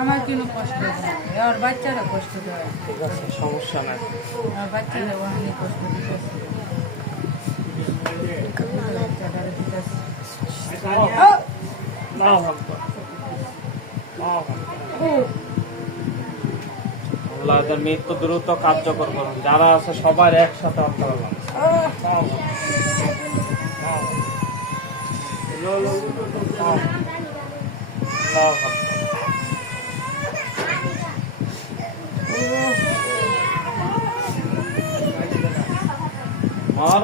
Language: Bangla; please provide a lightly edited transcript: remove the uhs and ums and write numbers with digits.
আমার কোনো কষ্ট হয় আর বাচ্চারা কষ্ট দেয়। ঠিক আছে, সমস্যা নাই। আর বাচ্চারা অনেক কষ্ট দিতেছে। বাচ্চাটারে দিতেছে। নাও ভাবতো, নাও ভাবতো। আল্লাহ এদের মৃত্যু দ্রুত কার্যকর করুন, যারা আছে সবার একসাথে আপনারা নাও। নাও ভাবতো। নাও ভাবতো। और